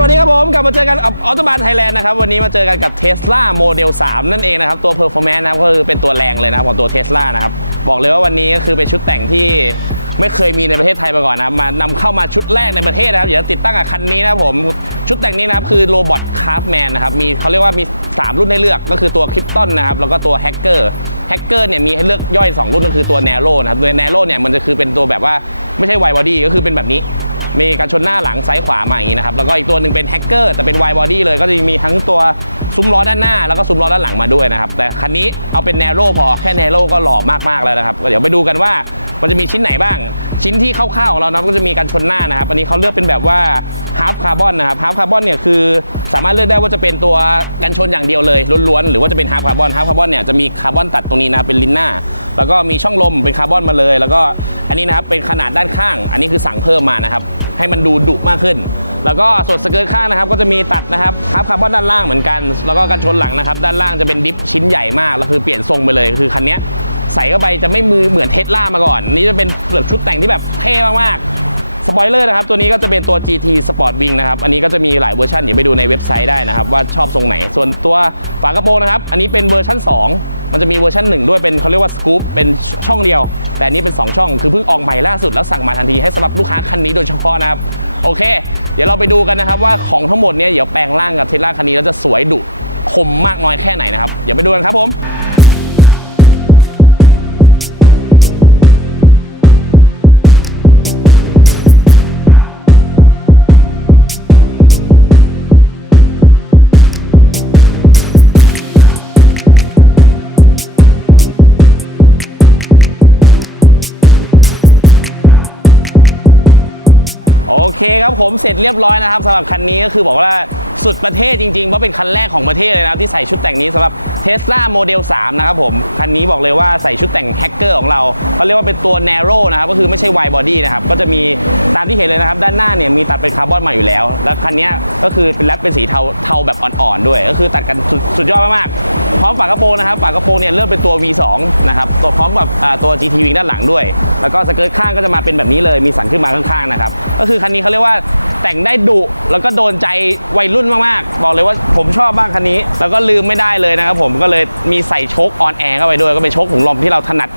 สวัสดีครับผมกลับมาเจอกันกับ Autobahn Thailand นะครับวันนี้มาเจอกันกับ Tesla Model 3 นั่นเองนะครับตัว Performance นะครับก็คือเป็นตัวแรงเลยนะครับของตัว Tesla นะครับบอกเลยว่าวันนี้ก็คือเป็นชุดแต่งที่ไม่เคยมีในประเทศไทยมาก่อนนะครับมานำเข้ามาชุดแรกในประเทศนะครับเดี๋ยวติดตั้งกับคันนี้นะครับผมชุดแต่งนี้นะครับคือ Robot Craftsman นะครับมีเขาเรียกว่ามี3รุ่นให้เลือกก็คือตัว Krypton นะครับแล้วก็ตัว Hacker เนี่ยมีให้เลือกย่อย2รุ่นก็คือตัว Narrow นะครับตัว Narrow เนี่ยมันจะคือเป็นตัวแบบว่าไม่ใช่ Wide Body ก็คือเป็นแบบนี้มีการชนหน้าหลังซ้ายขวามาอย่างนี้นะครับแล้วก็อีกตัวหนึ่งเป็นแฮกเกอร์แต่เป็น wide body เลยก็จะมีทั้งตัวซุ้มล้อด้านหน้าแล้วก็ซุ้มล้อด้านหลังมาด้วยนะครับแต่คันนี้เอาเป็น narrow พอแค่ narrow ก็หล่อมากๆแล้วนะครับเดี๋ยวไปดูกันว่ามันจะมีชิ้นไหนบ้างชิ้นที่คร่าวๆของเรานะก็จะมีการชนหน้านะครับอันนี้เขาเลือกเป็นแบบว่า half carbon นะครับ half carbon เนี่ยคือสามารถเลือกได้ว่าจะเป็นตัวกันชนอย่างเดียวเลยล้วนๆหรือว่าจะเป็น half carbon เนี่ยจะมีคาร์บอนตัดตรงนี้นะครับเป็นลิ้นหน้าแล้วก็มีช่องลมเป็นคาร์บอนมาเลยแล้วก็อันนี้นะครับเป็นขนาดด้านข้างอันนี้คือสั่งเพิ่มมานะครับให้มันดูดุมากขึ้นแล้วก็ส่วนสเกิร์ตข้างนะครับก็จะมีตัดนะครับฮับคาร์บอนด้านล่างเหมือนกันแล้วก็กันชนหลังนะครับด้านล่างจะเป็นดิฟชิ้นใหญ่มากแล้วคือเปลี่ยนทรงไปเลยคือคันนี้ใส่เข้าไปจะไม่เหมือนเทสลามาก่อนนี่จะเป็นแบบชุดแต่งที่แบบเท่มากๆสปอยเลอร์นะครับตัวนี้ก็จะเป็นตัว GT Sport Wing นะครับอันนี้ก็จะมีหลายเวอร์ชันเดี๋ยวไปดูในเว็บไซต์ได้นะครับว่าชอบทรงไหนส่วนตัวฝากระโปรงนะครับอันนี้เป็นเวอร์ชัน2มันจะมีเวอร์ชัน1ด้วยเป็นเขาเรียกว่าสกู๊ปเป็นช่องเดียวแต่อันนี้เป็น2ช่องคือเพิ่งออกใหม่ล่าสุดแล้วสั่งมาทันทีให้สำหรับลูกค้าคันนี้โดยเฉพาะนะครับโอเคเดี๋ยวเราไปดูกันนะครับว่าของทั้งหมดเนี่ยเดี๋ยวแปลงร่างกับเทสลาคันนี้แล้วจะสวยดุคมมากน้อยแค่ไหนนะครับเดี๋ยวไปดูกันครับผมโอเคครับผมเสร็จเรียบร้อยนะครับสำหรับคันนี้ก็คือบอกว่าสุดประเทศจริงๆเพราะเป็นคันแรกของประเทศเลยนะครับที่ใส่ชุดแต่งนี้สำหรับ Tesla Model 3 นะครับผมคันนี้บอกเลยว่าใส่ชุดแต่งแฮกเกอร์ของเราเขาเรียกว่าเป็นตัว Narrow นะครับก็คือไม่ใช่ Wide Body นะครับก็จะมีตามที่เห็นเลยนะครับด้านหน้าเนี่ยมีตัดเป็นคาร์บอนมาอยู่แล้วแล้วคันนี้ก็คือเป็นแรปเป็นสีเทาแบบอ่อนๆด้วยก็คือตัดกันสุดยอดมากๆพร้อมฝากระโปรงนะครับฝากระโปรงเนี่ยเริ่มเป็นตัว V2 นะครับตัวพร้อมกับตัว GT Wing ด้านหลังด้วยแล้วก็สเกิร์ตข้างก็จะมาเป็นแบบนี้เลยมีสันขึ้นมาข้างๆนะครับก็คือคันนี้เขาเรียกว่าแต่งได้ดุแล้วก็โดนใจวัยรุ่นมากๆบอกเลยว่าผมชอบบ้างคันนี้แล้วก็ลืมไม่ได้เลยนะครับผมก็เลยมีใส่โชคออนแอร์เข้าไปด้วยก็เป็นโชคถุงลมที่เราถนัด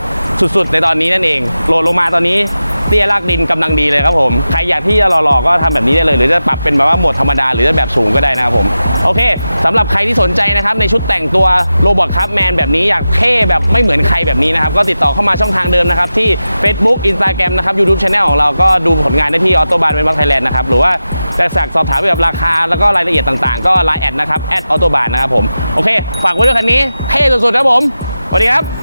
สุดๆในตอนนี้นั่นเองโหลดลงมาตอนนี้เตี้ยลากดินกำลังดีเลยครับผมใครอยากที่จะหล่อๆก็ทำแบบนี้ได้เลยหรือจะปรับเป็นแบบว่าโหมดธรรมดาหรือจะแบบสูงก็ได้นะครับผมโอเคสำหรับใครที่สนใจนะครับในชุดแต่งตัว Robot Craftsman แบบนี้อยากเท่แบบไม่เหมือนใครแบบนี้นะครับก็ติดต่อเข้ามาช่องทางเดิมนะครับที่ Facebook Instagram นะครับ YouTube Channel ของเราก็ดูผลงานได้ที่ Autobahn เป็นบางไทยแลนด์นะครับหรือว่าจะสอบถามเกี่ยวกับราคาแล้วก็รายละเอียดต่างๆก็ Line แอดนะครับ @Autobahn นะครับผมโอเคฝากไว้ด้วยคันนี้เท่สุดๆครับผมสวัสดีครับ